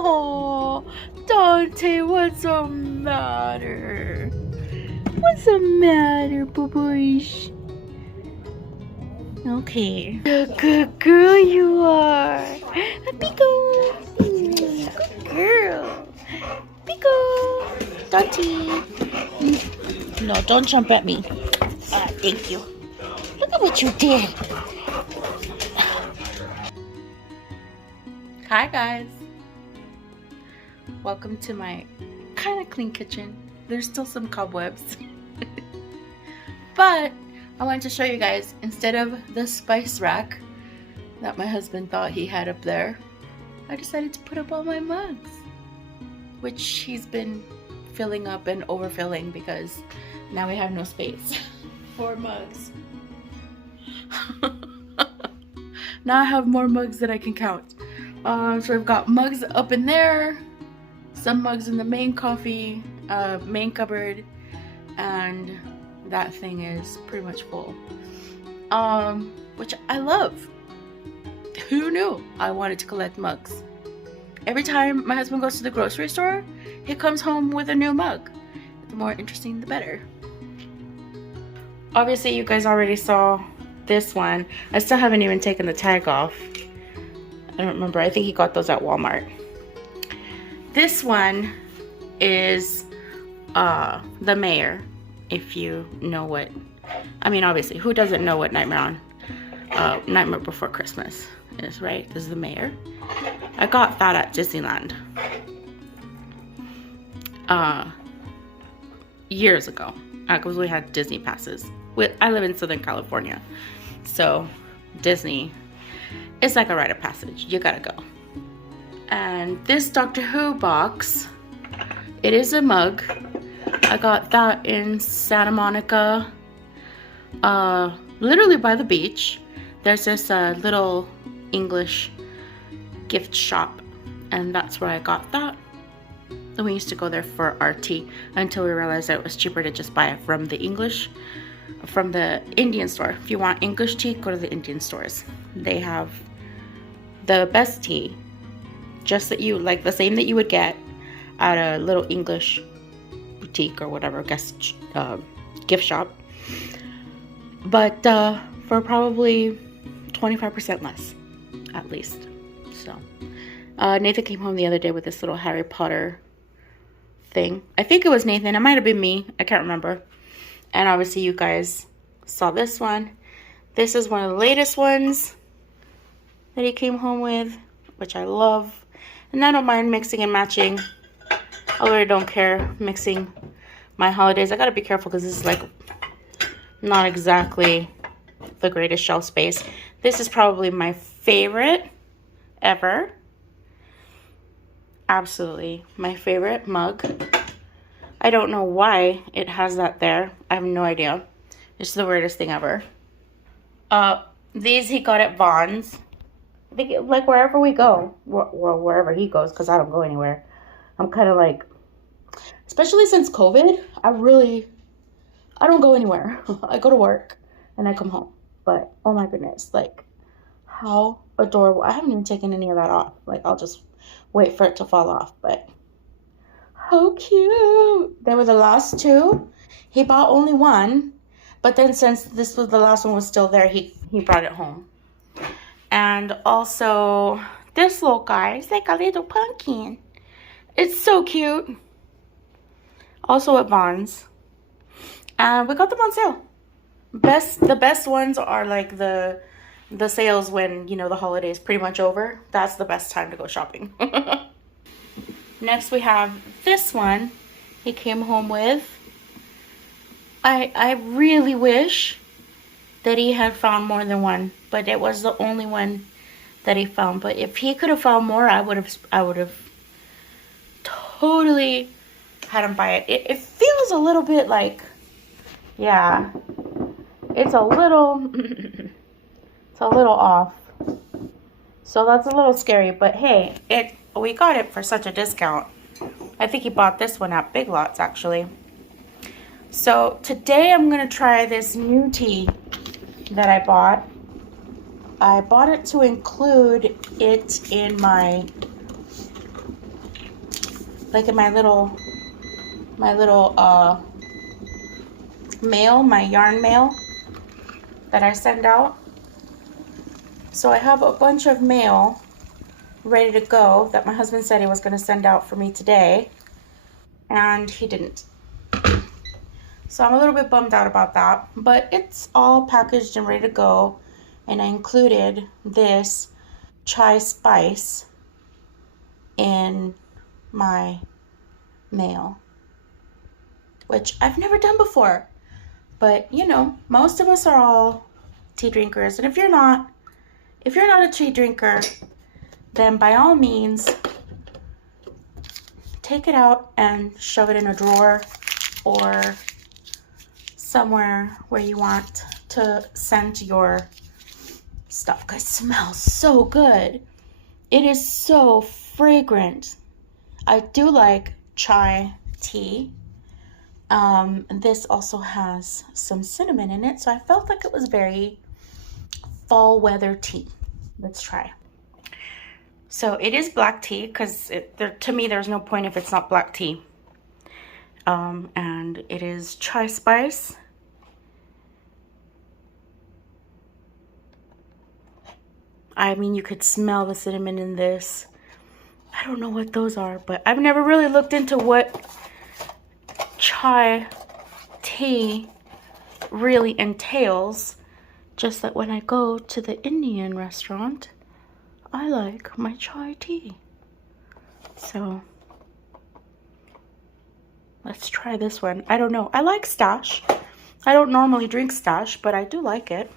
Oh, Dante, what's the matter? What's the matter, boo-booish? Okay. The good girl you are. Pico. Good girl. Pico. Dante. No, don't jump at me. Thank you. Look at what you did. Hi, guys. Welcome to my kind of clean kitchen. There's still some cobwebs. But I wanted to show you guys, instead of the spice rack that my husband thought he had up there, I decided to put up all my mugs, which he's been filling up and overfilling because now we have no space for mugs. Now I have more mugs than I can count. So I've got mugs up in there, some mugs in the main main cupboard, and that thing is pretty much full, which I love. Who knew I wanted to collect mugs? Every time my husband goes to the grocery store, he comes home with a new mug. The more interesting, the better. Obviously, you guys already saw this one. I still haven't even taken the tag off. I don't remember. I think he got those at Walmart. This one is the mayor. If you know what, I mean, obviously, who doesn't know what Nightmare Before Christmas is, right? This is the mayor. I got that at Disneyland years ago because we had Disney passes. I live in Southern California, so Disney is like a rite of passage. You gotta go. And this Doctor Who box, it is a mug. I got that in Santa Monica, literally by the beach. There's this little English gift shop, and that's where I got that. And we used to go there for our tea until we realized that it was cheaper to just buy it from the Indian store. If you want English tea, go to the Indian stores. They have the best tea, just that you like, the same that you would get at a little English boutique or whatever gift shop, but for probably 25% less at least. So Nathan came home the other day with this little Harry Potter thing. I think it was Nathan, it might have been me, I can't remember. And obviously you guys saw this one. This is one of the latest ones that he came home with, which I love, and I don't mind mixing and matching. I really don't care mixing my holidays. I gotta be careful because this is like not exactly the greatest shelf space. This is probably my favorite ever. Absolutely my favorite mug. I don't know why it has that there. I have no idea. It's the weirdest thing ever. These he got at Vaughn's. I think like wherever we go, well, wherever he goes, because I don't go anywhere. I'm kind of like, especially since COVID, I don't go anywhere. I go to work and I come home. But oh my goodness, like how adorable. I haven't even taken any of that off. Like I'll just wait for it to fall off. But how cute. They were the last two. He bought only one, but then since this was the last one was still there, he brought it home. And also this little guy is like a little pumpkin. It's so cute. Also at Vaughn's. And we got them on sale. The best ones are like the sales when, you know, the holiday is pretty much over. That's the best time to go shopping. Next we have this one he came home with. I really wish that he had found more than one, but it was the only one that he found. But if he could have found more, I would have totally had him buy it. It feels a little bit like, yeah, it's a little off. So that's a little scary, but hey, we got it for such a discount. I think he bought this one at Big Lots actually. So today I'm gonna try this new tea that I bought. I bought it to include it in my like in my little mail, my yarn mail that I send out. So I have a bunch of mail ready to go that my husband said he was going to send out for me today, and he didn't. So I'm a little bit bummed out about that, but it's all packaged and ready to go. And I included this chai spice in my mail, which I've never done before. But you know, most of us are all tea drinkers, and if you're not a tea drinker, then by all means take it out and shove it in a drawer or somewhere where you want to send your stuff. It smells so good. It is so fragrant. I do like chai tea. This also has some cinnamon in it, so I felt like it was very fall weather tea. Let's try. So it is black tea, because to me there's no point if it's not black tea. And it is chai spice. I mean, you could smell the cinnamon in this. I don't know what those are, but I've never really looked into what chai tea really entails. Just that when I go to the Indian restaurant, I like my chai tea. So let's try this one. I don't know. I like Stash. I don't normally drink Stash, but I do like it.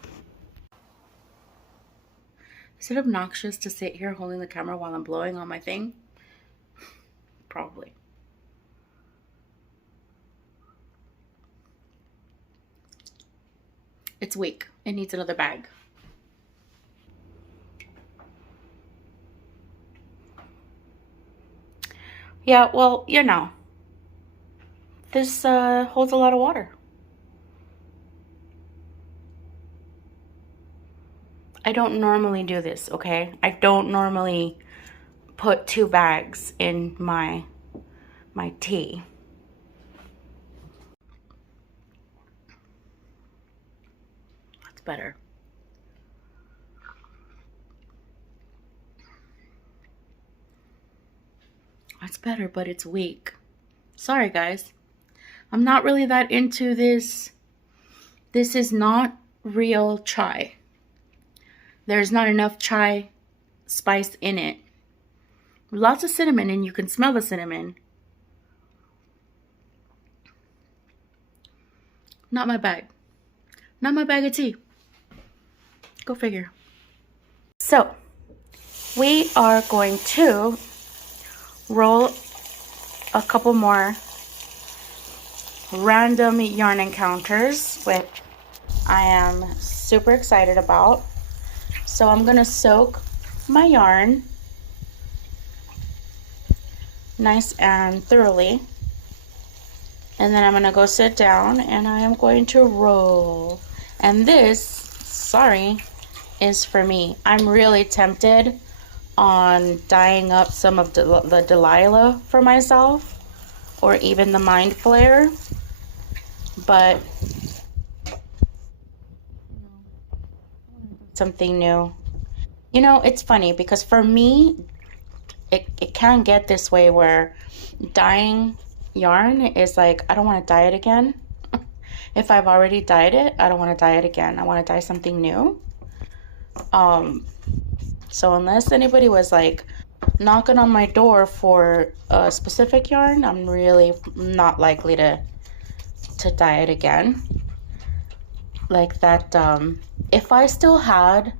Is it obnoxious to sit here holding the camera while I'm blowing on my thing? Probably. It's weak. It needs another bag. Yeah, well, you know, this holds a lot of water. I don't normally do this, okay? I don't normally put 2 bags in my tea. That's better. That's better, but it's weak. Sorry, guys. I'm not really that into this. This is not real chai. There's not enough chai spice in it. Lots of cinnamon, and you can smell the cinnamon. Not my bag. Not my bag of tea. Go figure. So, we are going to roll a couple more random yarn encounters, which I am super excited about. So I'm gonna soak my yarn nice and thoroughly, and then I'm gonna go sit down and I am going to roll. And this, sorry, is for me. I'm really tempted on dyeing up some of the Delilah for myself, or even the Mind Flare, but something new. You know, it's funny because for me, it can get this way where dyeing yarn is like, I don't want to dye it again. If I've already dyed it, I don't want to dye it again. I want to dye something new. So unless anybody was like knocking on my door for a specific yarn, I'm really not likely to dye it again. Like that, if I still had,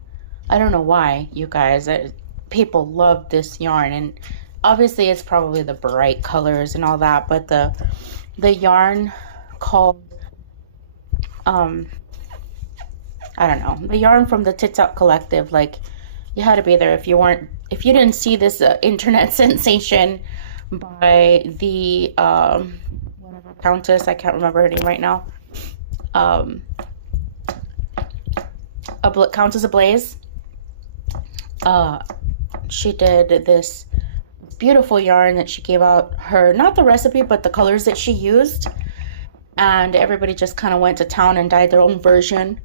I don't know why, you guys, people love this yarn, and obviously it's probably the bright colors and all that, but the yarn called, I don't know, the yarn from the Tits Out Collective, like, you had to be there if you didn't see this internet sensation by the whatever countess, I can't remember her name right now, Countess Ablaze. She did this beautiful yarn that she gave out her, not the recipe, but the colors that she used. And everybody just kind of went to town and dyed their own version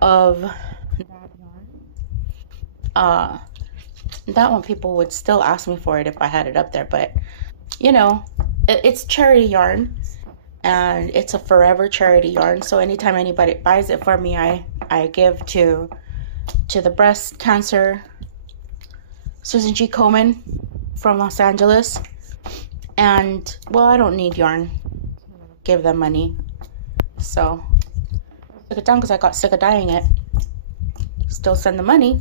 of that yarn. That one people would still ask me for it if I had it up there, but you know, it's charity yarn, and it's a forever charity yarn. So anytime anybody buys it for me, I give to the breast cancer Susan G. Komen from Los Angeles. And well, I don't need yarn to give them money, so I took it down because I got sick of dyeing it. Still send the money,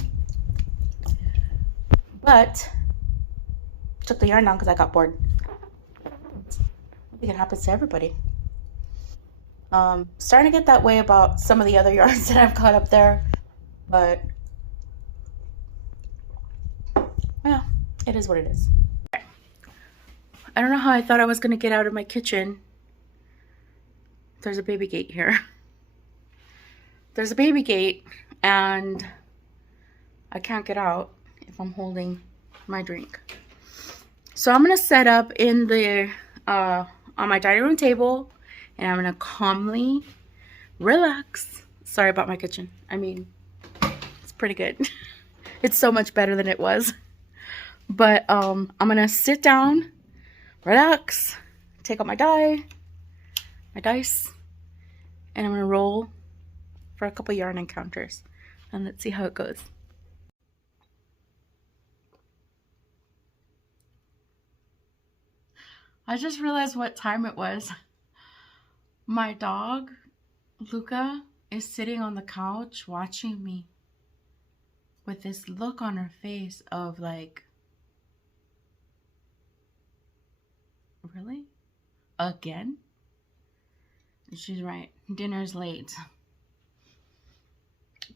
but took the yarn down because I got bored. I think it happens to everybody. Starting to get that way about some of the other yarns that I've got up there, but yeah, it is what it is. I don't know how I thought I was going to get out of my kitchen. There's a baby gate here. There's a baby gate, and I can't get out if I'm holding my drink. So I'm going to set up in the on my dining room table, and I'm going to calmly relax. Sorry about my kitchen. I mean, it's pretty good. It's so much better than it was. But I'm going to sit down, relax, take out my dice, and I'm going to roll for a couple yarn encounters. And let's see how it goes. I just realized what time it was. My dog, Luca, is sitting on the couch watching me with this look on her face of like, really? Again? And she's right. Dinner's late.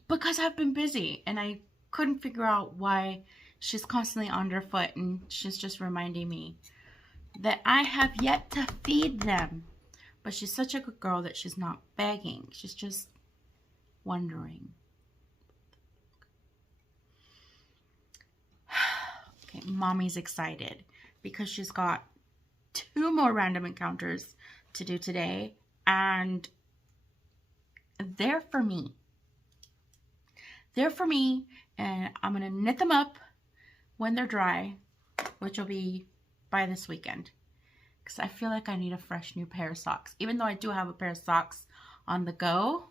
Because I've been busy and I couldn't figure out why she's constantly underfoot, and she's just reminding me that I have yet to feed them. But she's such a good girl that she's not begging. She's just wondering. Okay, mommy's excited because she's got 2 more random encounters to do today, and they're for me. They're for me, and I'm gonna knit them up when they're dry, which will be by this weekend, because I feel like I need a fresh new pair of socks. Even though I do have a pair of socks on the go,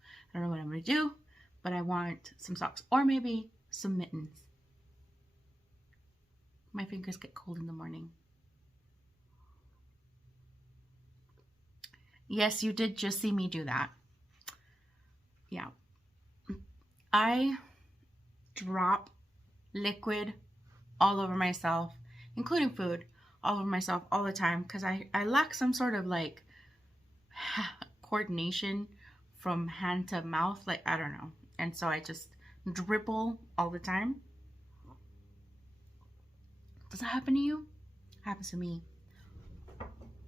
I don't know what I'm gonna do, but I want some socks, or maybe some mittens. My fingers get cold in the morning. Yes, you did just see me do that. Yeah. I drop liquid all over myself, including food, all over myself all the time, because I lack some sort of like coordination from hand to mouth. Like, I don't know. And so I just dribble all the time. Does that happen to you? It happens to me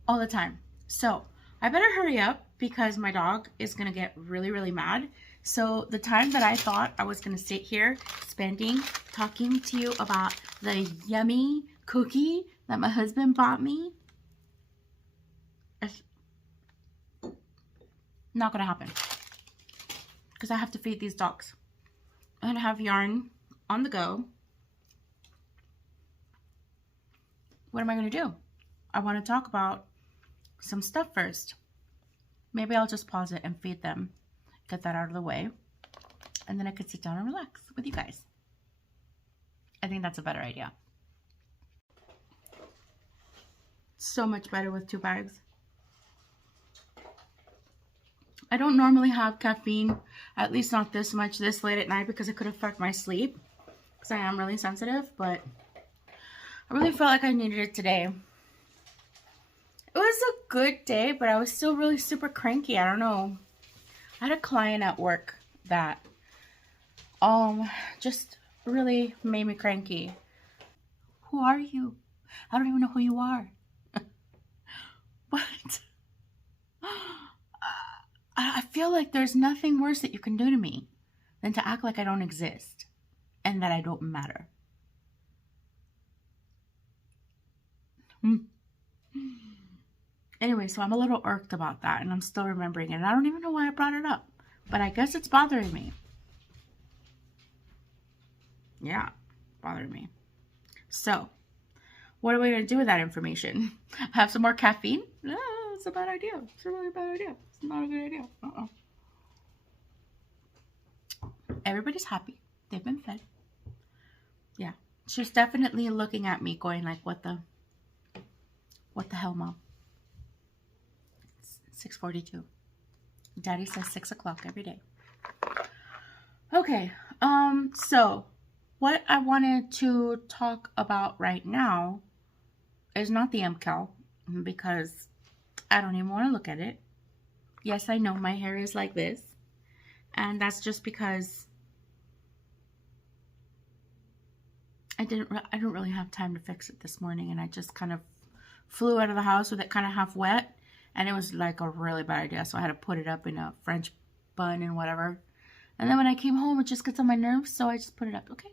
all the time. So I better hurry up because my dog is gonna get really, really mad. So the time that I thought I was gonna sit here talking to you about the yummy cookie that my husband bought me, it's not gonna happen because I have to feed these dogs. I'm gonna have yarn on the go. What am I gonna do? I wanna talk about some stuff first. Maybe I'll just pause it and feed them, get that out of the way, and then I could sit down and relax with you guys. I think that's a better idea. So much better with 2 bags. I don't normally have caffeine, at least not this much this late at night, because it could affect my sleep, because I am really sensitive, but I really felt like I needed it today. It was a good day, but I was still really super cranky. I don't know. I had a client at work that just really made me cranky. Who are you? I don't even know who you are. But I feel like there's nothing worse that you can do to me than to act like I don't exist and that I don't matter. Mm. Anyway, so I'm a little irked about that, and I'm still remembering it. And I don't even know why I brought it up, but I guess it's bothering me. Yeah, bothering me. So, what are we going to do with that information? Have some more caffeine? No, it's a bad idea. It's a really bad idea. It's not a good idea. Everybody's happy. They've been fed. Yeah. She's definitely looking at me going like, what the hell, Mom? It's 6:42. Daddy says 6 o'clock every day. Okay. So what I wanted to talk about right now is not the MKAL, because I don't even want to look at it. Yes, I know my hair is like this, and that's just because I didn't really have time to fix it this morning, and I just kind of flew out of the house with it kind of half wet, and it was like a really bad idea, so I had to put it up in a French bun and whatever. And then when I came home, it just gets on my nerves, so I just put it up. Okay,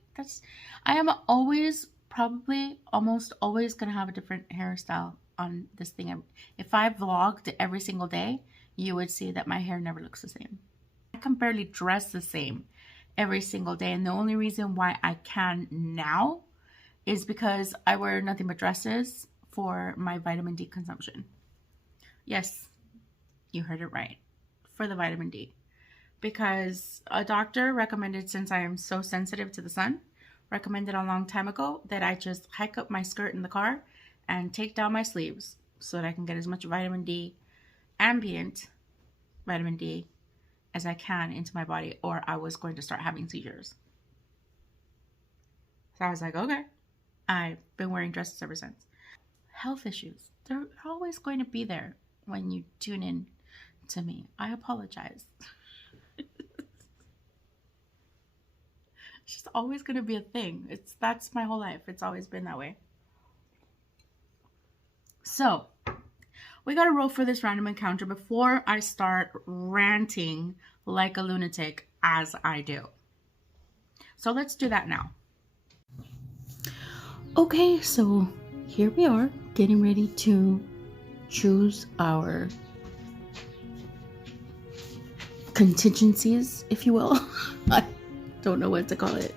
I am always, probably almost always gonna have a different hairstyle on this thing. If I vlogged every single day, you would see that my hair never looks the same. I can barely dress the same every single day, and the only reason why I can now is because I wear nothing but dresses for my vitamin D consumption. Yes, you heard it right, for the vitamin D. Because a doctor recommended, since I am so sensitive to the sun, recommended a long time ago that I just hike up my skirt in the car and take down my sleeves so that I can get as much vitamin D, ambient vitamin D, as I can into my body, or I was going to start having seizures. So I was like, okay. I've been wearing dresses ever since. Health issues, they're always going to be there when you tune in to me. I apologize. It's just always going to be a thing. That's my whole life. It's always been that way. So, we got to roll for this random encounter before I start ranting like a lunatic, as I do. So let's do that now. Okay, so here we are, getting ready to choose our contingencies, if you will. I don't know what to call it.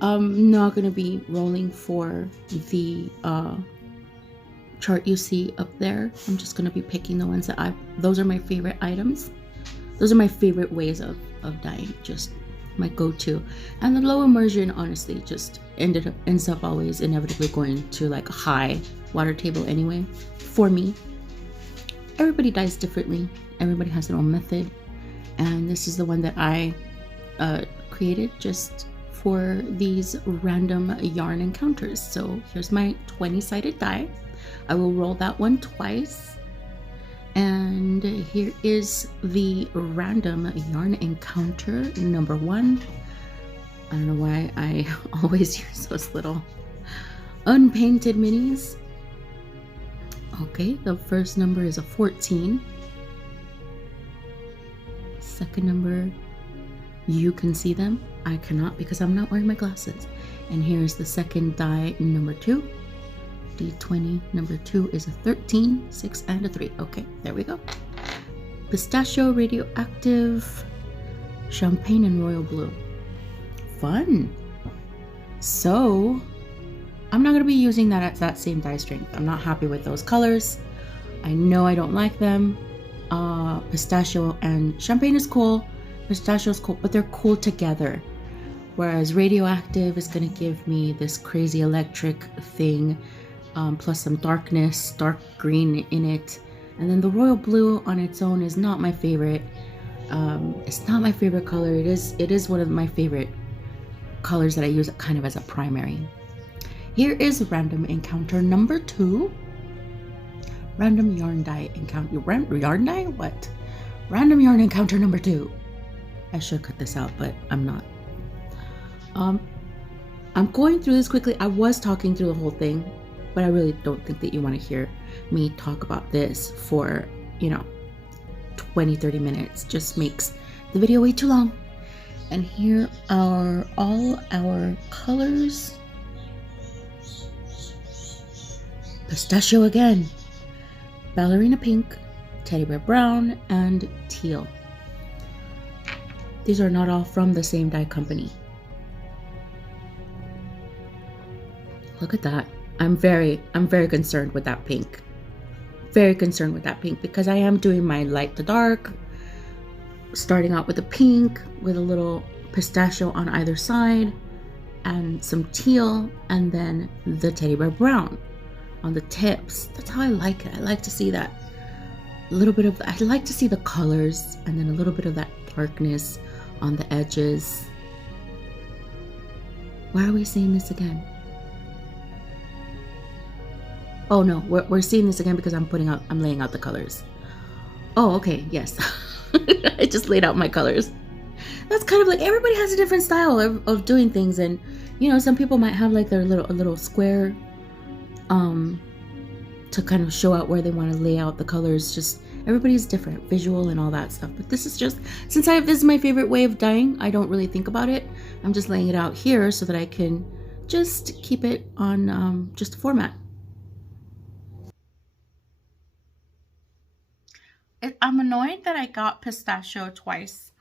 I'm not going to be rolling for the chart you see up there. I'm just going to be picking the ones that those are my favorite items. Those are my favorite ways of dyeing, just my go-to. And the low immersion, honestly, just ends up always inevitably going to like a high water table anyway. For me, everybody dyes differently. Everybody has their own method. And this is the one that I created just for these random yarn encounters. So here's my 20-sided die. I will roll that one twice. And here is the random yarn encounter number 1. I don't know why I always use those little unpainted minis. Okay, the first number is a 14. Second number, you can see them. I cannot because I'm not wearing my glasses. And here's the second die, number 2. D20 number 2 is a 13, 6, and a 3. Okay, there we go. Pistachio, radioactive, champagne, and royal blue. Fun. So I'm not going to be using that at that same die strength. I'm not happy with those colors. I know I don't like them. Pistachio and champagne is cool. Pistachio is cool, but they're cool together. Whereas radioactive is going to give me this crazy electric thing, plus some darkness, dark green in it. And then the royal blue on its own is not my favorite. It's not my favorite color. It is one of my favorite colors that I use kind of as a primary. Here is random encounter number 2. Random yarn dye encounter. Yarn dye? What? Random yarn encounter number 2. I should cut this out, but I'm not. I'm going through this quickly. I was talking through the whole thing, but I really don't think that you want to hear me talk about this for, 20-30 minutes. Just makes the video way too long. And here are all our colors. pistachio again, ballerina pink, teddy bear brown, and teal. These are not all from the same dye company. Look at that. I'm very concerned with that pink. Very concerned with that pink because I am doing my light to dark, starting out with the pink with a little pistachio on either side and some teal, and then the teddy bear brown on the tips. That's how I like it. I like to see that a little bit of, I like to see the colors and then a little bit of that darkness on the edges. Why are we seeing this again? Oh no, we're seeing this again because I'm laying out the colors. Oh, okay, yes. I just laid out my colors. That's kind of like, everybody has a different style of doing things, and you know, some people might have like their little square to kind of show out where they want to lay out the colors. Just everybody's different, visual and all that stuff. But this is just, since this is my favorite way of dyeing, I don't really think about it. I'm just laying it out here so that I can just keep it on just a format. I'm annoyed that I got pistachio twice.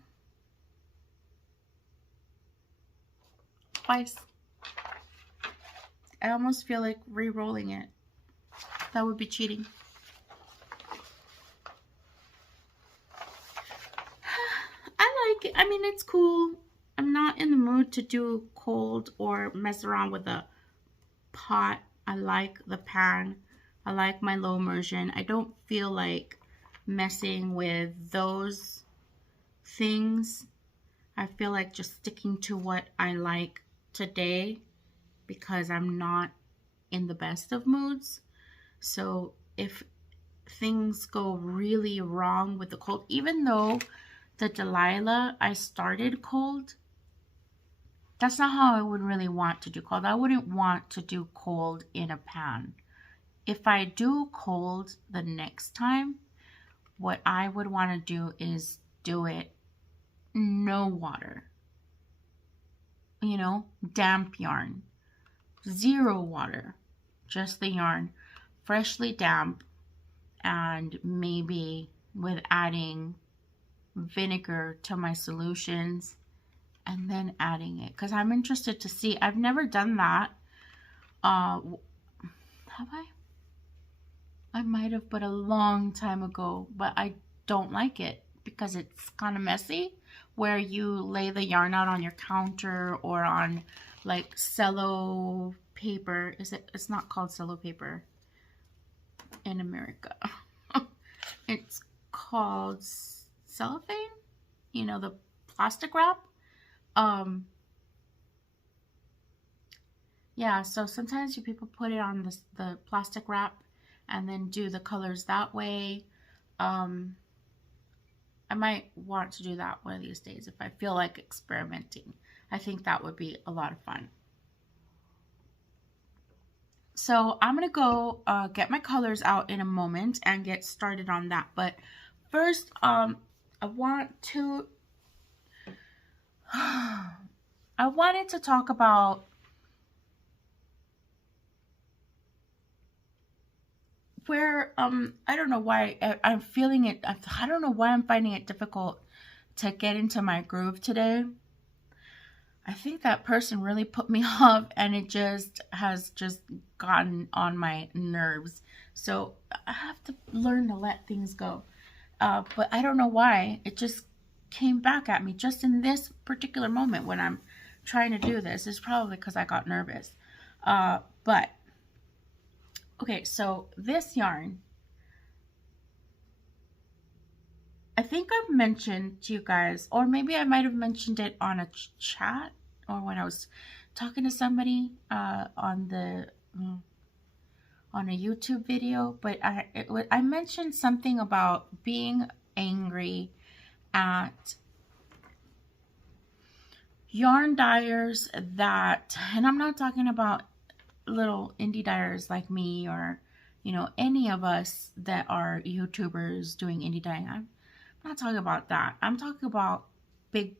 Twice. I almost feel like re-rolling it. That would be cheating. I like it. I mean, it's cool. I'm not in the mood to do cold or mess around with a pot. I like the pan. I like my low immersion. I don't feel like messing with those things. I feel like just sticking to what I like today because I'm not in the best of moods. So if things go really wrong with the cold, even though the Delilah I started cold, that's not how I would really want to do cold. I wouldn't want to do cold in a pan. If I do cold the next time, what I would want to do is do it no water. You know, damp yarn. 0 water. Just the yarn. Freshly damp. And maybe with adding vinegar to my solutions. And then adding it. Because I'm interested to see. I've never done that. Have I? I might have, but a long time ago. But I don't like it because it's kind of messy, where you lay the yarn out on your counter or on like cello paper. It's not called cello paper in America. It's called cellophane, you know, the plastic wrap. Yeah, so sometimes people put it on the plastic wrap and then do the colors that way. I might want to do that one of these days if I feel like experimenting. I think that would be a lot of fun. So I'm going to go get my colors out in a moment and get started on that. But first, I wanted to talk about where I don't know why I'm feeling it. I don't know why I'm finding it difficult to get into my groove today. I think that person really put me off, and it has gotten on my nerves. So I have to learn to let things go. But I don't know why. It just came back at me just in this particular moment when I'm trying to do this. It's probably because I got nervous. But okay, so this yarn, I think I've mentioned to you guys, or maybe I might have mentioned it on a chat or when I was talking to somebody on a YouTube video, but I mentioned something about being angry at yarn dyers that, and I'm not talking about little indie dyers like me or, you know, any of us that are YouTubers doing indie dyeing. I'm not talking about that. I'm talking about big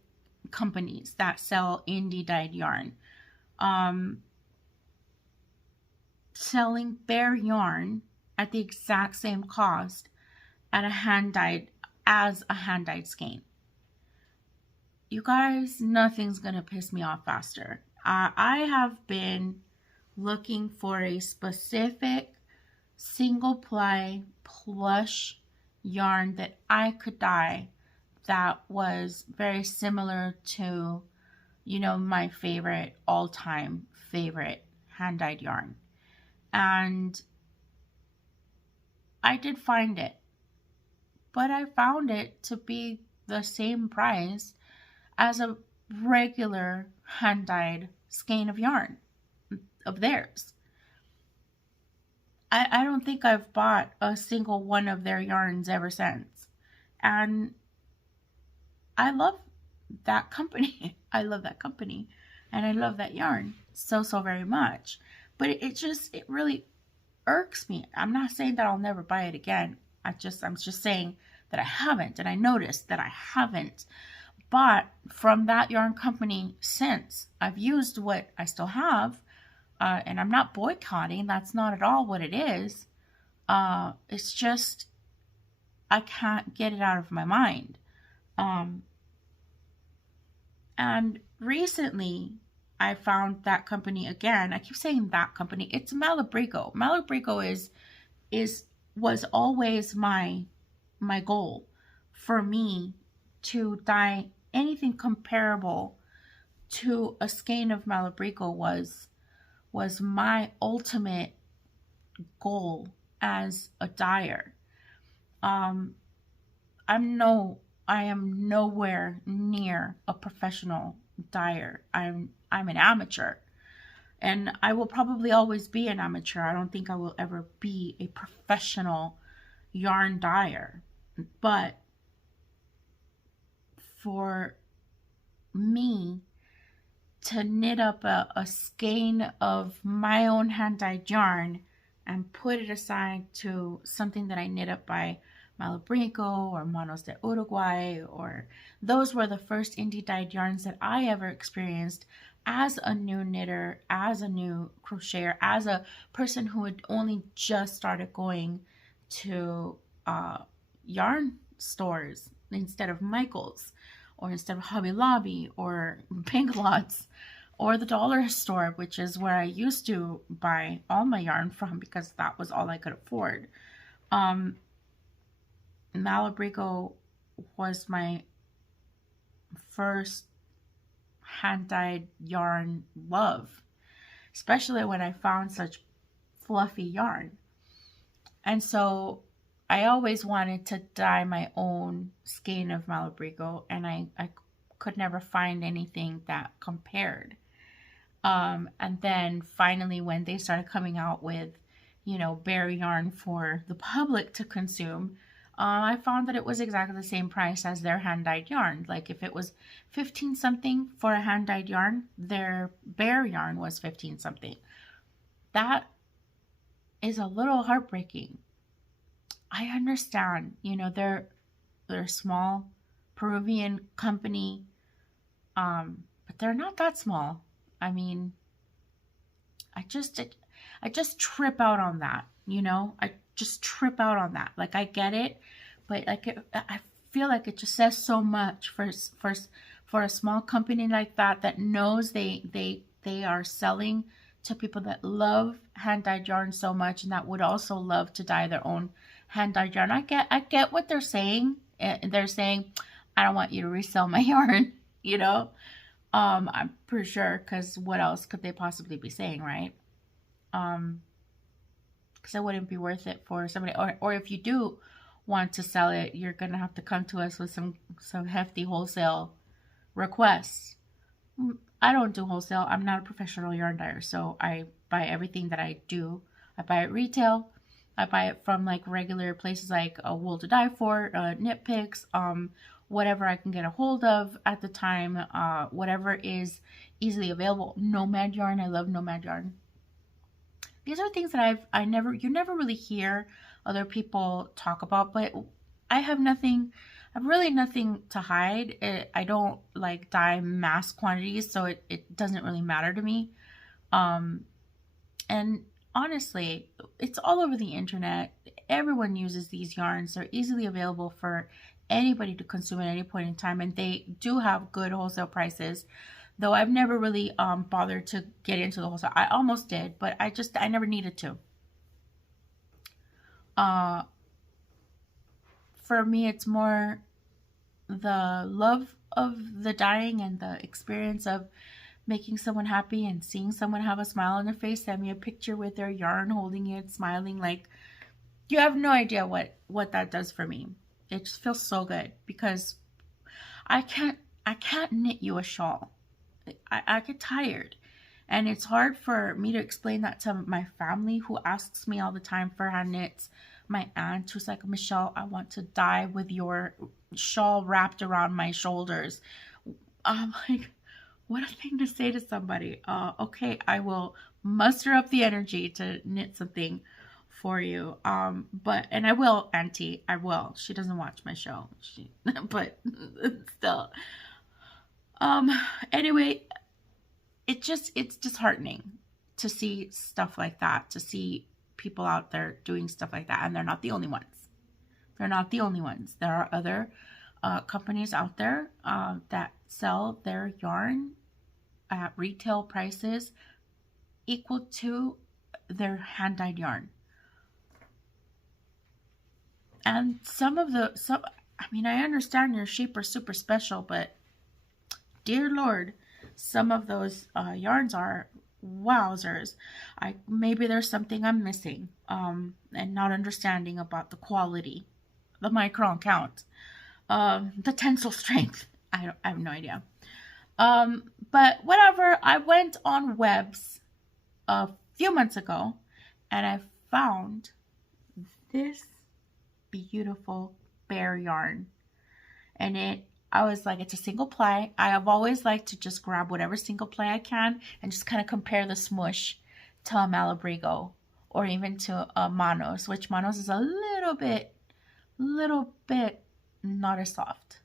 companies that sell indie dyed yarn. selling bare yarn at the exact same cost at a hand dyed as a hand dyed skein. You guys, nothing's gonna piss me off faster. I have been looking for a specific single ply plush yarn that I could dye that was very similar to, you know, my favorite, all-time favorite hand-dyed yarn. And I did find it, but I found it to be the same price as a regular hand-dyed skein of yarn of theirs. I don't think I've bought a single one of their yarns ever since. And I love that company. I love that company. And I love that yarn so very much. But it really irks me. I'm not saying that I'll never buy it again. I'm just saying that I haven't. And I noticed that I haven't bought from that yarn company since. I've used what I still have. And I'm not boycotting. That's not at all what it is. It's just I can't get it out of my mind. And recently I found that company again. I keep saying that company. It's Malabrigo. Malabrigo was always my goal for me to dye anything comparable to a skein of Malabrigo was my ultimate goal as a dyer. I am nowhere near a professional dyer. I'm an amateur, and I will probably always be an amateur. I don't think I will ever be a professional yarn dyer. But for me to knit up a skein of my own hand-dyed yarn and put it aside to something that I knit up by Malabrigo or Manos de Uruguay, or those were the first indie dyed yarns that I ever experienced as a new knitter, as a new crocheter, as a person who had only just started going to yarn stores instead of Michael's, or instead of Hobby Lobby or Pink Lots or the dollar store, which is where I used to buy all my yarn from because that was all I could afford. Malabrigo was my first hand-dyed yarn love, especially when I found such fluffy yarn. And so I always wanted to dye my own skein of Malabrigo, and I could never find anything that compared. And then finally, when they started coming out with, you know, bare yarn for the public to consume, I found that it was exactly the same price as their hand-dyed yarn. Like if it was 15 something for a hand-dyed yarn, their bare yarn was 15 something. That is a little heartbreaking. I understand, you know, they're a small Peruvian company, but they're not that small. I mean, I just trip out on that, you know. I just trip out on that. Like I get it, but like I feel like it just says so much for a small company like that knows they are selling to people that love hand-dyed yarn so much, and that would also love to dye their own hand-dyed yarn. I get what they're saying. They're saying, I don't want you to resell my yarn, you know. I'm pretty sure, because what else could they possibly be saying, right? Because it wouldn't be worth it for somebody, or if you do want to sell it, you're gonna have to come to us with some hefty wholesale requests. I don't do wholesale. I'm not a professional yarn dyer, so I buy everything that I do. I buy it retail. I buy it from like regular places like Wool to Dye For, Knit Picks, whatever I can get a hold of at the time, whatever is easily available. Nomad yarn, I love Nomad yarn. These are things that you never really hear other people talk about, but I have really nothing to hide. I don't like dye mass quantities, so it doesn't really matter to me. And honestly, it's all over the internet. Everyone uses these yarns. They're easily available for anybody to consume at any point in time, and they do have good wholesale prices. Though I've never really bothered to get into the wholesale. I almost did, but I never needed to. Uh, for me, it's more the love of the dyeing and the experience of making someone happy and seeing someone have a smile on their face. Send me a picture with their yarn, holding it, smiling. Like, you have no idea what that does for me. It just feels so good because I can't knit you a shawl. I get tired, and it's hard for me to explain that to my family, who asks me all the time for hand knits. My aunt, who's like, Michelle, I want to die with your shawl wrapped around my shoulders. I'm like, what a thing to say to somebody. Okay, I will muster up the energy to knit something for you. And I will, Auntie, I will. She doesn't watch my show. But still. Anyway, it's disheartening to see stuff like that, to see people out there doing stuff like that, and they're not the only ones. They're not the only ones. There are other companies out there that sell their yarn at retail prices equal to their hand-dyed yarn. And I mean, I understand your sheep are super special, but dear Lord, some of those yarns are wowzers. Maybe there's something I'm missing and not understanding about the quality, the micron count, the tensile strength. I have no idea. But whatever, I went on Webs a few months ago and I found this beautiful bear yarn. And I was like, it's a single ply. I have always liked to just grab whatever single ply I can and just kind of compare the smush to a Malabrigo or even to a Manos, which Manos is a little bit not as soft.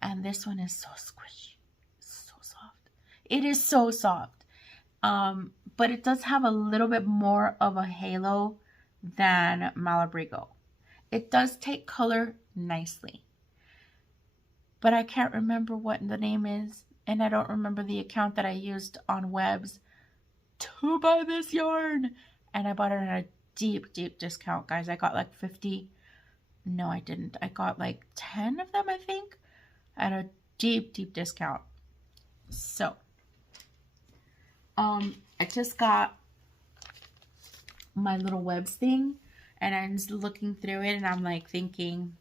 And this one is so squishy, so soft. It is so soft. But it does have a little bit more of a halo than Malabrigo. It does take color nicely. But I can't remember what the name is, and I don't remember the account that I used on Webs to buy this yarn. And I bought it at a deep discount, guys. I got like 50. No, I didn't. I got like 10 of them, I think, at a deep discount. So, I just got my little Webs thing, and I'm just looking through it, and I'm like thinking,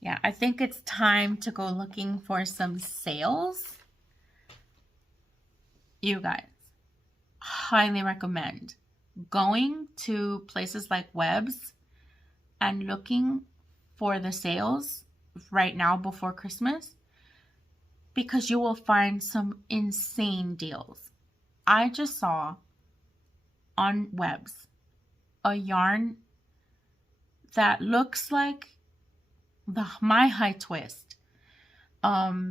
yeah, I think it's time to go looking for some sales. You guys, highly recommend going to places like Webs and looking for the sales right now before Christmas, because you will find some insane deals. I just saw on Webs a yarn that looks like my high twist. I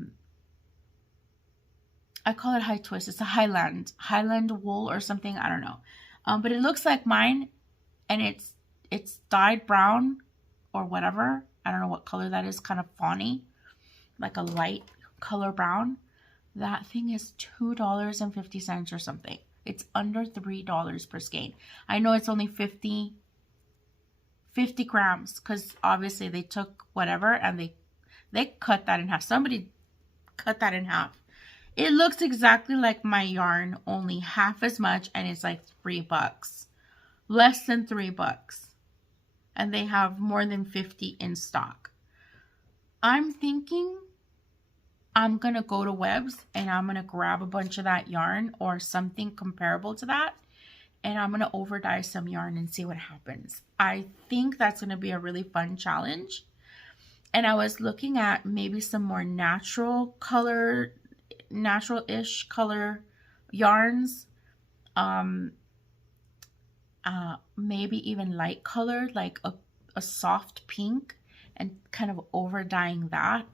call it high twist. It's a Highland wool or something. I don't know. But it looks like mine, and it's dyed brown or whatever. I don't know what color that is. Kind of fawny, like a light color brown. That thing is $2.50 or something. It's under $3 per skein. I know it's only 50 grams, because obviously they took whatever and they cut that in half. Somebody cut that in half. It looks exactly like my yarn, only half as much, and it's like $3. Less than $3. And they have more than 50 in stock. I'm thinking I'm going to go to Webs and I'm going to grab a bunch of that yarn or something comparable to that. And I'm going to over dye some yarn and see what happens. I think that's going to be a really fun challenge. And I was looking at maybe some more natural-ish color yarns. Maybe even light colored, like a soft pink, and kind of over dyeing that.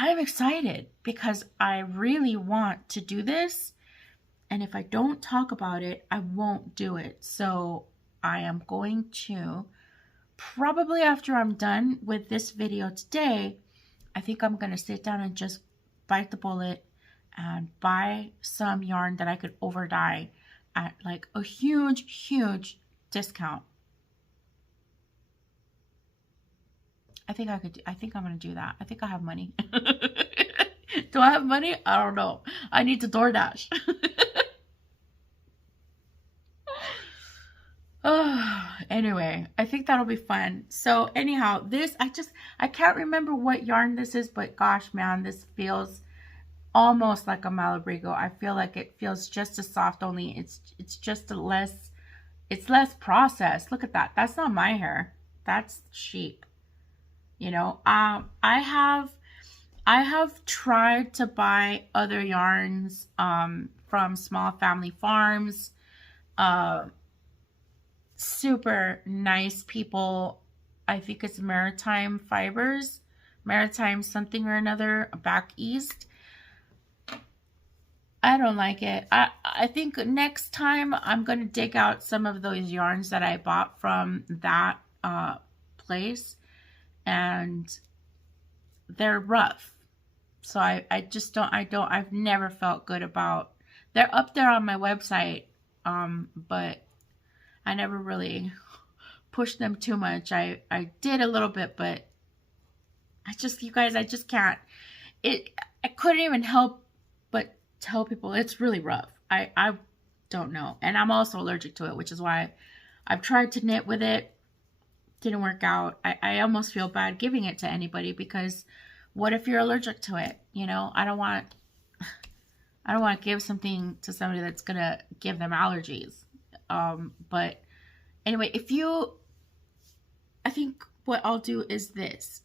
I'm excited because I really want to do this. And if I don't talk about it, I won't do it. So I am going to, probably after I'm done with this video today, I think I'm going to sit down and just bite the bullet and buy some yarn that I could over dye at like a huge discount. I think I'm going to do that. I think I have money. Do I have money? I don't know. I need to DoorDash. Anyway, I think that'll be fun. So anyhow, this, I can't remember what yarn this is, but gosh, man, this feels almost like a Malabrigo. I feel like it feels just as soft, only it's just it's less processed. Look at that. That's not my hair. That's sheep. You know, I have tried to buy other yarns from small family farms. Super nice people. I think it's Maritime Fibers, Maritime something or another, back east. I don't like it. I think next time I'm going to dig out some of those yarns that I bought from that place, and they're rough. So I just don't, I've never felt good about, they're up there on my website, but I never really pushed them too much. I did a little bit, but you guys, I just can't. I couldn't even help but tell people it's really rough. I don't know. And I'm also allergic to it, which is why I've tried to knit with it. Didn't work out. I almost feel bad giving it to anybody, because what if you're allergic to it? You know, I don't want to give something to somebody that's going to give them allergies. But anyway, I think what I'll do is this.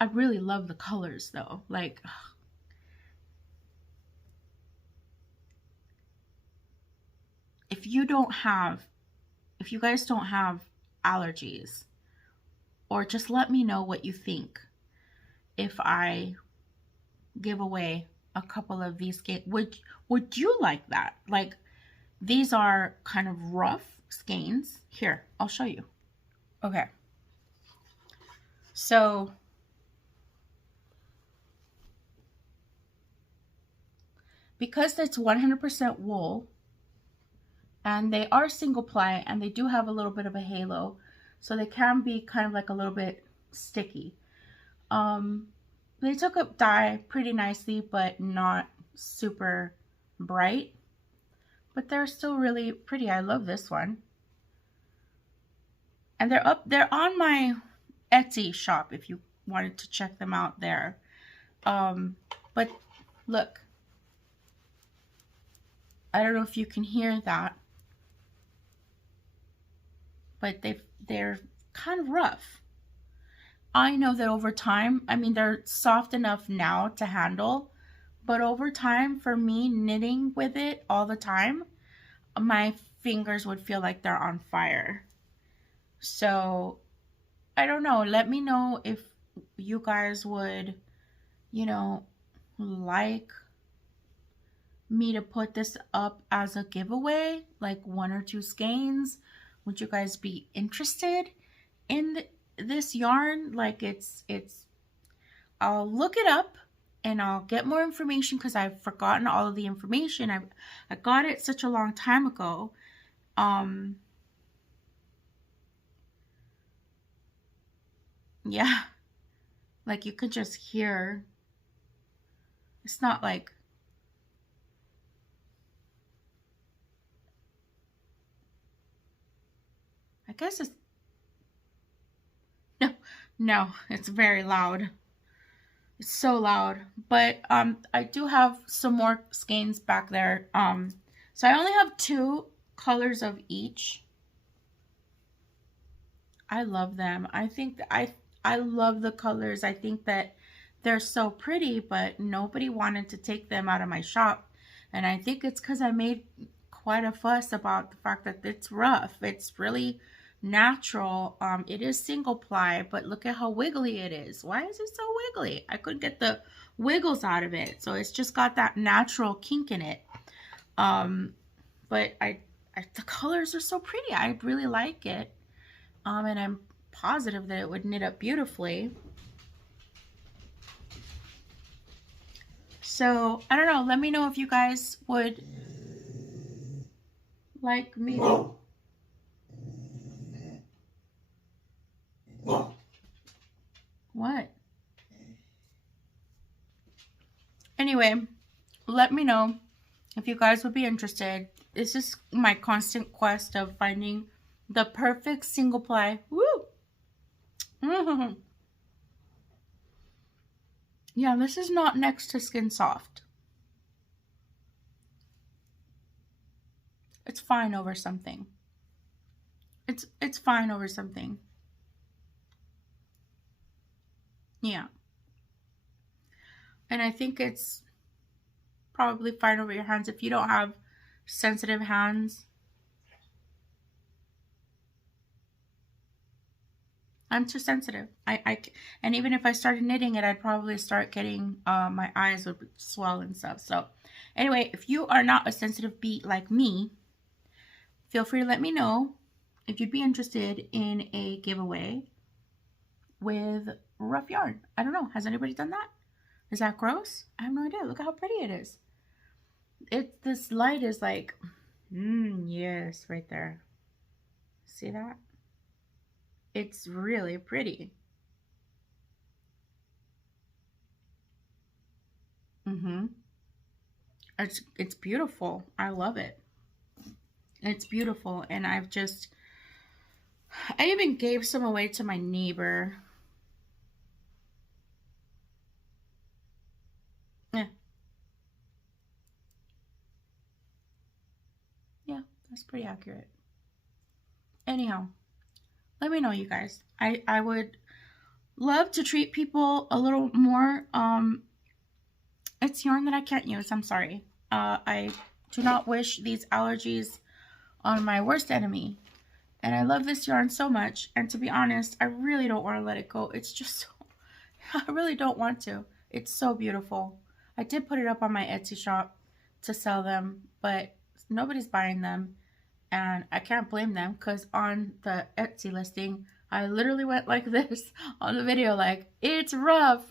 I really love the colors though. Like, if you guys don't have allergies, or just let me know what you think if I give away a couple of these skeins. Would you like that? Like, these are kind of rough skeins. Here, I'll show you. Okay. So because it's 100% wool, and they are single ply, and they do have a little bit of a halo, so they can be kind of like a little bit sticky. They took up dye pretty nicely, but not super bright. But they're still really pretty. I love this one. And they're on my Etsy shop if you wanted to check them out there. But look. I don't know if you can hear that. But they're kind of rough. I know that over time, I mean, they're soft enough now to handle, but over time, for me, knitting with it all the time, my fingers would feel like they're on fire. So, I don't know. Let me know if you guys would, you know, like me to put this up as a giveaway, like 1 or 2 skeins. Would you guys be interested in this yarn? Like, I'll look it up and I'll get more information, because I've forgotten all of the information. I got it such a long time ago. Yeah, like you could just hear. It's not like, I guess it's, no, it's very loud. It's so loud. But I do have some more skeins back there. So I only have 2 colors of each. I love them. I think that I love the colors. I think that they're so pretty, but nobody wanted to take them out of my shop. And I think it's because I made quite a fuss about the fact that it's rough. It's really natural. It is single ply, but look at how wiggly it is. Why is it so wiggly? I couldn't get the wiggles out of it. So it's just got that natural kink in it. But the colors are so pretty. I really like it. And I'm positive that it would knit up beautifully. So, I don't know. Let me know if you guys would like me to... What? Anyway, let me know if you guys would be interested. This is my constant quest of finding the perfect single ply. Woo! Mm-hmm. Yeah, this is not next to Skin Soft. It's fine over something. It's fine over something. Yeah. And I think it's probably fine over your hands if you don't have sensitive hands. I'm too sensitive. And even if I started knitting it, I'd probably start getting, my eyes would swell and stuff. So anyway, if you are not a sensitive bee like me, feel free to let me know if you'd be interested in a giveaway with rough yarn. I don't know. Has anybody done that? Is that gross? I have no idea. Look how pretty it is. This light is like, yes, right there. See that? It's really pretty. It's beautiful. I love it. It's beautiful. And I even gave some away to my neighbor. Yeah, that's pretty accurate. Anyhow, let me know, you guys. I would love to treat people a little more. It's yarn that I can't use. I'm sorry. I do not wish these allergies on my worst enemy. And I love this yarn so much. And to be honest, I really don't want to let it go. It's just so, I really don't want to. It's so beautiful. I did put it up on my Etsy shop to sell them, but nobody's buying them. And I can't blame them, because on the Etsy listing, I literally went like this on the video, like, it's rough.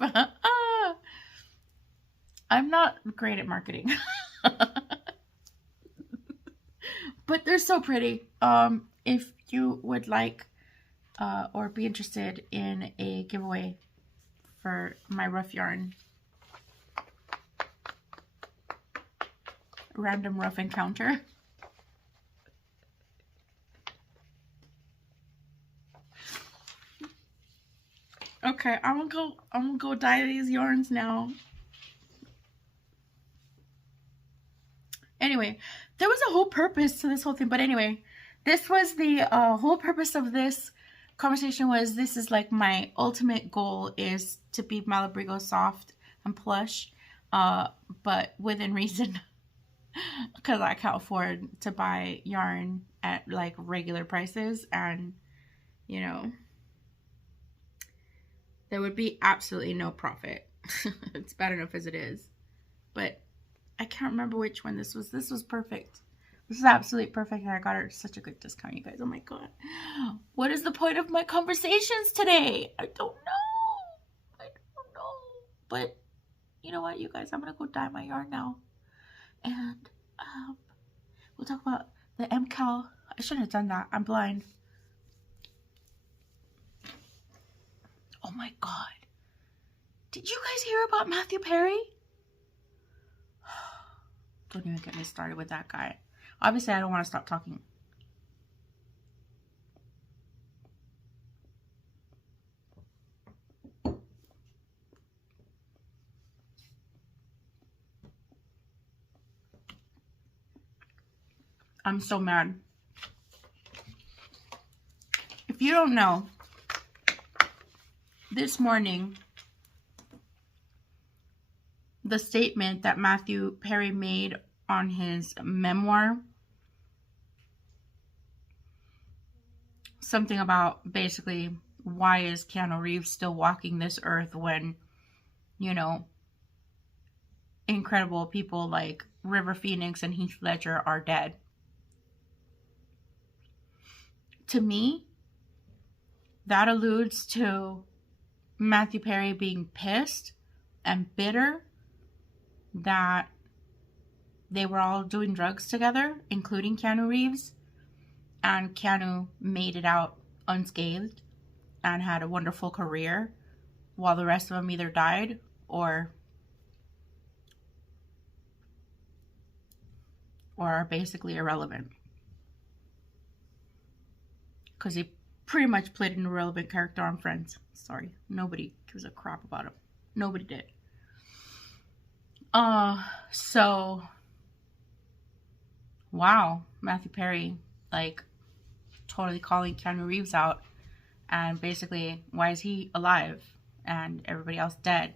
I'm not great at marketing. But they're so pretty. If you would like or be interested in a giveaway for my rough yarn, random rough encounter. Okay, I'm gonna go dye these yarns now. Anyway, there was a whole purpose to this whole thing, but anyway, this was the whole purpose of this conversation. Was this is like my ultimate goal is to be Malabrigo soft and plush, but within reason, because I can't afford to buy yarn at like regular prices, and you know, there would be absolutely no profit. It's bad enough as it is. But I can't remember which one this was. This was perfect. This is absolutely perfect, and I got it at such a good discount, you guys. Oh my god. What is the point of my conversations today? I don't know. I don't know. But you know what, you guys? I'm going to go dye my yarn now. And we'll talk about the MKAL. I shouldn't have done that. I'm blind. Oh my god. Did you guys hear about Matthew Perry? Don't even get me started with that guy. Obviously, I don't want to stop talking. I'm so mad. If you don't know, this morning, the statement that Matthew Perry made on his memoir something about basically why is Keanu Reeves still walking this earth when, you know, incredible people like River Phoenix and Heath Ledger are dead. To me, that alludes to Matthew Perry being pissed and bitter that they were all doing drugs together, including Keanu Reeves, and Keanu made it out unscathed and had a wonderful career while the rest of them either died or are basically irrelevant. Because he pretty much played an irrelevant character on Friends. Sorry, nobody gives a crap about him. Nobody did. So, wow, Matthew Perry, like, totally calling Keanu Reeves out, and basically, why is he alive and everybody else dead?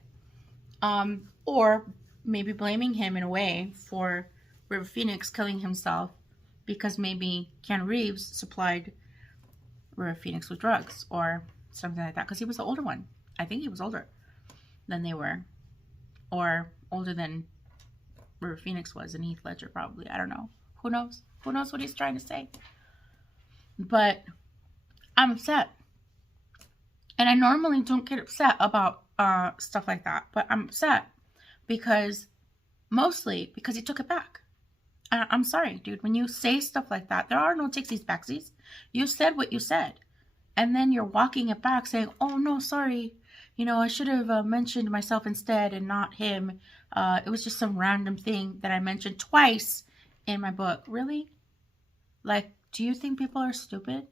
Or maybe blaming him in a way for River Phoenix killing himself because maybe Keanu Reeves supplied River Phoenix with drugs or something like that, because he was the older one. I think he was older than they were, or older than River Phoenix was, and Heath Ledger probably. I don't know. Who knows? Who knows what he's trying to say? But I'm upset. And I normally don't get upset about stuff like that, but I'm upset because, mostly because he took it back. I'm sorry, dude. When you say stuff like that, there are no takesies backsies. You said what you said. And then you're walking it back saying, oh, no, sorry. You know, I should have mentioned myself instead and not him. It was just some random thing that I mentioned twice in my book. Really? Like, do you think people are stupid?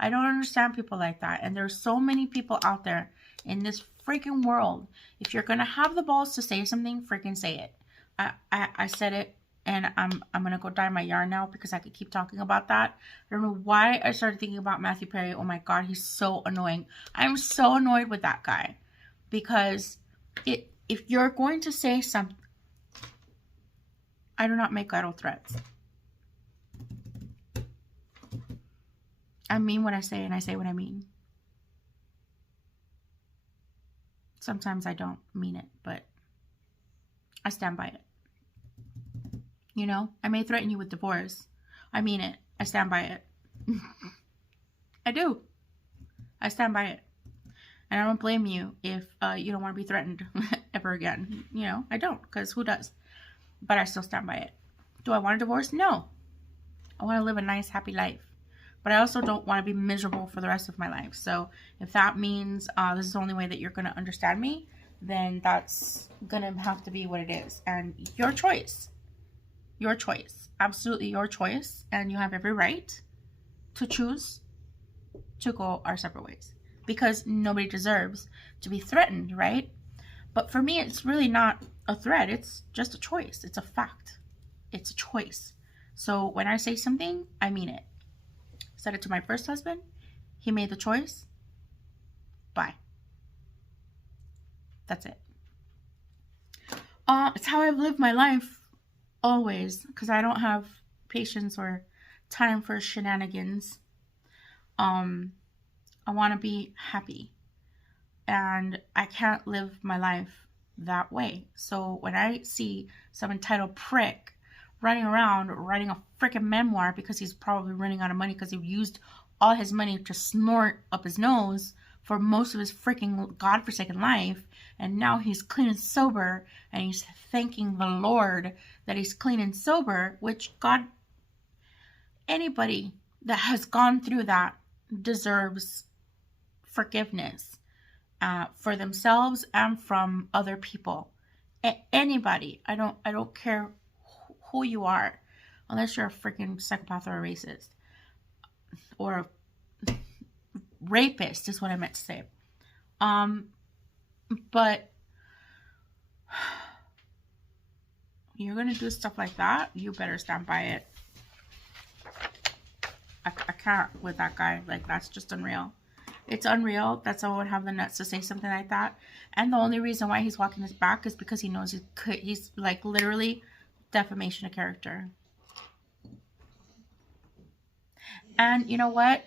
I don't understand people like that. And there's so many people out there in this freaking world. If you're going to have the balls to say something, freaking say it. I said it. And I'm going to go dye my yarn now because I could keep talking about that. I don't know why I started thinking about Matthew Perry. Oh my God, he's so annoying. I'm so annoyed with that guy. Because if you're going to say something, I do not make idle threats. I mean what I say and I say what I mean. Sometimes I don't mean it, but I stand by it. You know, I may threaten you with divorce. I mean it. I stand by it. I do. I stand by it. And I don't blame you if you don't want to be threatened ever again. You know, I don't, because who does? But I still stand by it. Do I want a divorce? No. I want to live a nice, happy life. But I also don't want to be miserable for the rest of my life. So if that means this is the only way that you're going to understand me, then that's going to have to be what it is. And your choice. Your choice. Absolutely your choice. And you have every right to choose to go our separate ways. Because nobody deserves to be threatened, right? But for me, it's really not a threat. It's just a choice. It's a fact. It's a choice. So when I say something, I mean it. I said it to my first husband. He made the choice. Bye. That's it. It's how I've lived my life always, because I don't have patience or time for shenanigans. I want to be happy, and I can't live my life that way. So when I see some entitled prick running around writing a freaking memoir because he's probably running out of money because he used all his money to snort up his nose for most of his freaking godforsaken life, and now he's clean and sober, and he's thanking the Lord that he's clean and sober, which God, anybody that has gone through that deserves forgiveness for themselves and from other people. Anybody. I don't care who you are, unless you're a freaking psychopath or a racist or a rapist is what I meant to say. But you're gonna do stuff like that, you better stand by it. I can't with that guy. Like, that's just unreal. It's unreal that someone would have the nuts to say something like that. And the only reason why he's walking his back is because he knows he's like literally defamation of character. And you know what?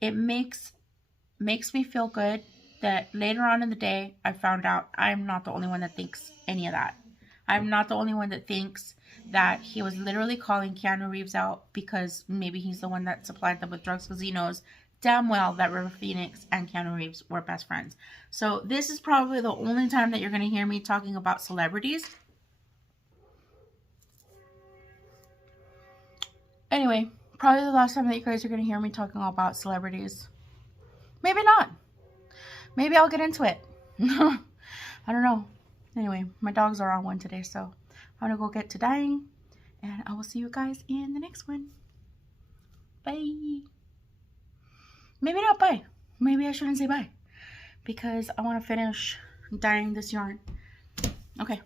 it makes me feel good that later on in the day I found out I'm not the only one that thinks any of that. I'm not the only one that thinks that he was literally calling Keanu Reeves out because maybe he's the one that supplied them with drugs, because he knows damn well that River Phoenix and Keanu Reeves were best friends. So this is probably the only time that you're going to hear me talking about celebrities. Anyway, probably the last time that you guys are going to hear me talking about celebrities. Maybe not. Maybe I'll get into it. I don't know. Anyway, my dogs are on one today, so I'm going to go get to dying. And I will see you guys in the next one. Bye. Maybe not bye. Maybe I shouldn't say bye, because I want to finish dyeing this yarn. Okay.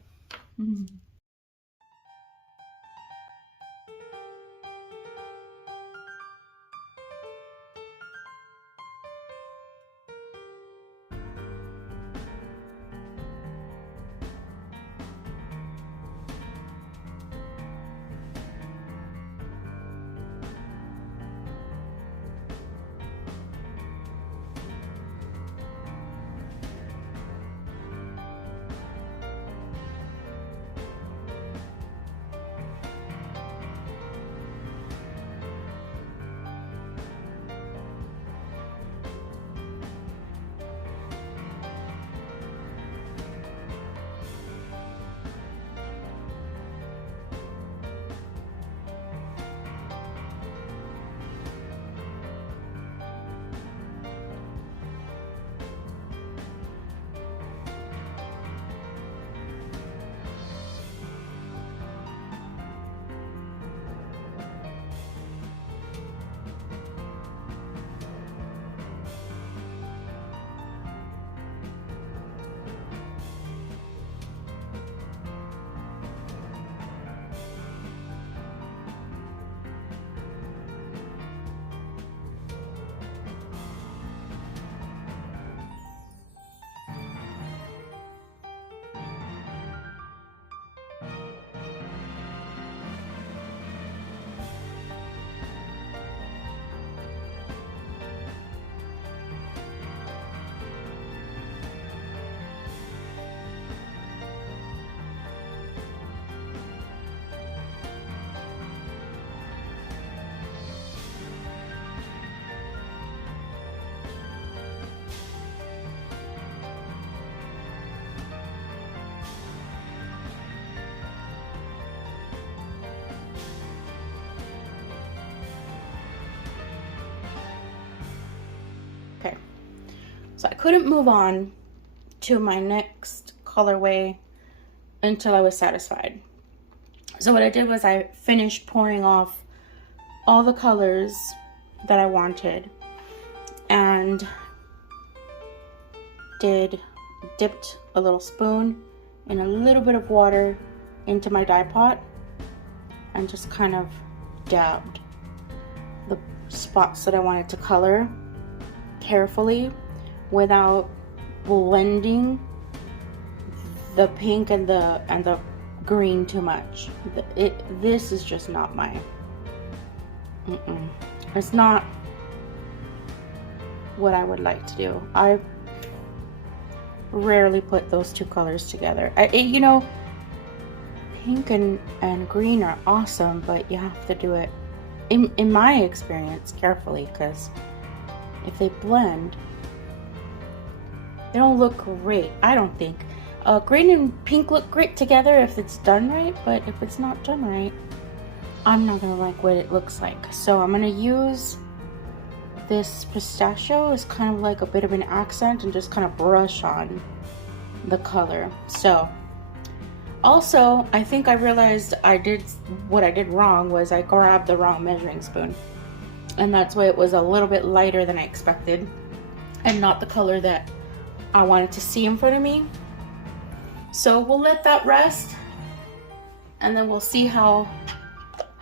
Okay, so I couldn't move on to my next colorway until I was satisfied. So what I did was I finished pouring off all the colors that I wanted and dipped a little spoon in a little bit of water into my dye pot and just kind of dabbed the spots that I wanted to color carefully without blending the pink and the green too much. This is just not my it's not what I would like to do. I rarely put those two colors together. You know, pink and green are awesome, but you have to do it, in my experience, carefully, because if they blend, they don't look great. I don't think. Green and pink look great together if it's done right, but if it's not done right, I'm not gonna like what it looks like. So I'm gonna use this pistachio as kind of like a bit of an accent and just kind of brush on the color. So also, I think I realized what I did wrong was I grabbed the wrong measuring spoon, and that's why it was a little bit lighter than I expected and not the color that I wanted to see in front of me. So we'll let that rest and then we'll see how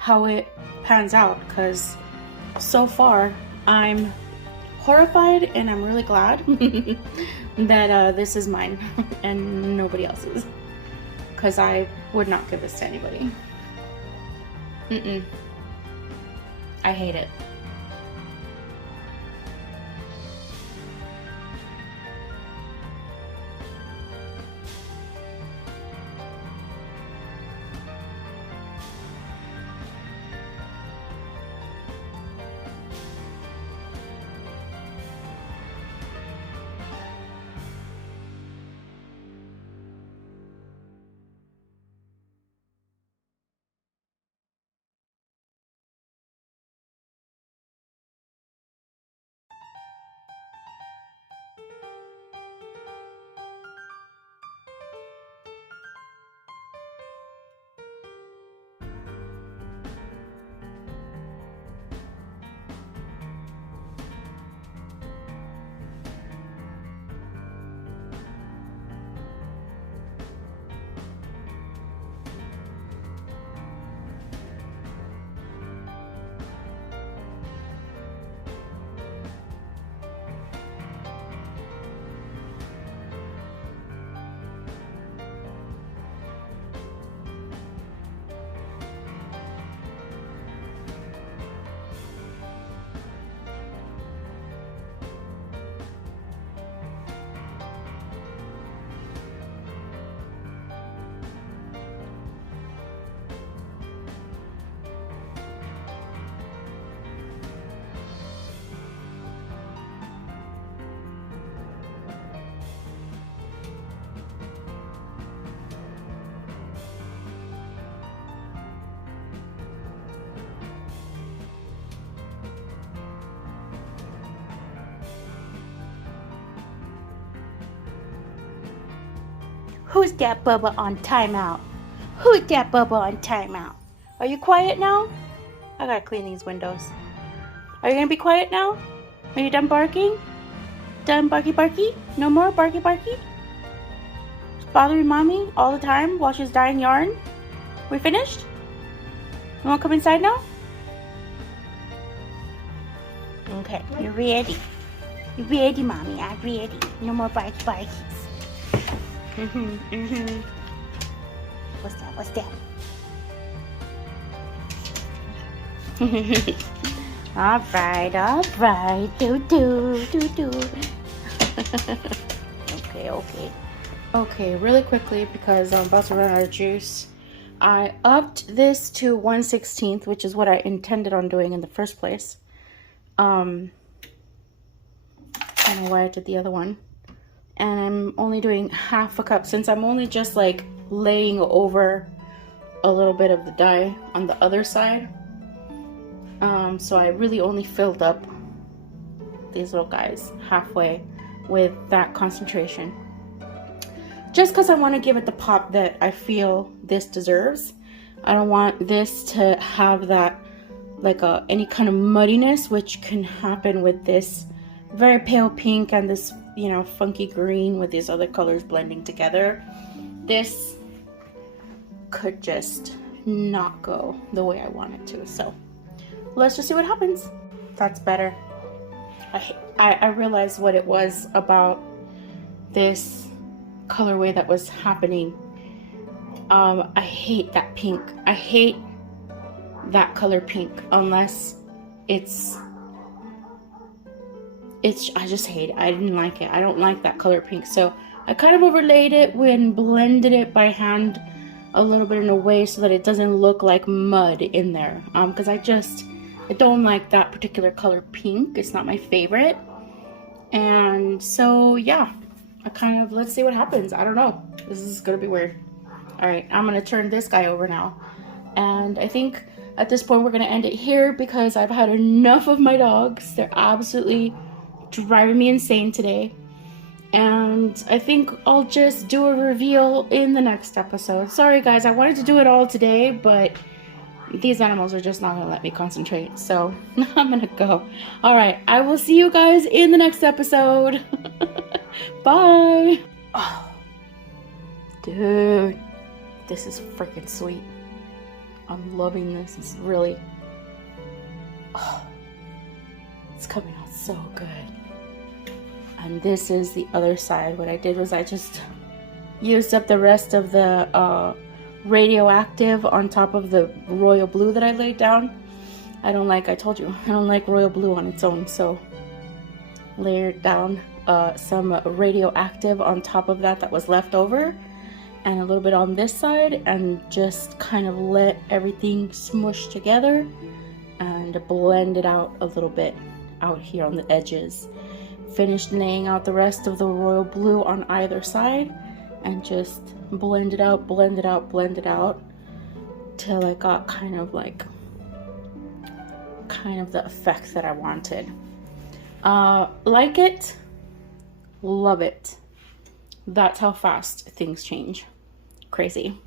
it pans out, because so far I'm horrified and I'm really glad that this is mine and nobody else's, because I would not give this to anybody. I hate it. Who's that Bubba on timeout? Who's that Bubba on timeout? Are you quiet now? I gotta clean these windows. Are you gonna be quiet now? Are you done barking? Done barky barky? No more barky barky? Bothering mommy all the time while she's dyeing yarn? We finished? You wanna come inside now? Okay, you're ready. You're ready, mommy. I'm ready. No more barky barkies. What's that? What's that? All right. Do. Okay, really quickly because I'm about to run out of juice. I upped this to 1/16, which is what I intended on doing in the first place. I don't know why I did the other one. And I'm only doing half a cup since I'm only just like laying over a little bit of the dye on the other side. So I really only filled up these little guys halfway with that concentration. Just because I want to give it the pop that I feel this deserves. I don't want this to have that like any kind of muddiness, which can happen with this very pale pink and this, you know, funky green with these other colors blending together. This could just not go the way I want it to. So let's just see what happens. That's better. I realized what it was about this colorway that was happening. I hate that pink. I hate that color pink unless it's I just hate it. I didn't like it. I don't like that color pink. So I kind of overlaid it and blended it by hand a little bit in a way so that it doesn't look like mud in there. Because I don't like that particular color pink. It's not my favorite. And so yeah, let's see what happens. I don't know. This is gonna be weird. All right, I'm gonna turn this guy over now. And I think at this point we're gonna end it here because I've had enough of my dogs. They're absolutely driving me insane today. And I think I'll just do a reveal in the next episode. Sorry guys, I wanted to do it all today, but these animals are just not gonna let me concentrate. So I'm gonna go. All right, I will see you guys in the next episode. Bye. Oh, dude, this is freaking sweet. I'm loving this. It's really, it's coming out so good. And this is the other side. What I did was I just used up the rest of the radioactive on top of the royal blue that I laid down. I told you, I don't like royal blue on its own, so layered down some radioactive on top of that was left over, and a little bit on this side, and just kind of let everything smush together and blend it out a little bit out here on the edges. Finished laying out the rest of the royal blue on either side and just blend it out till I got kind of the effect that I wanted. Like it, love it. That's how fast things change. Crazy.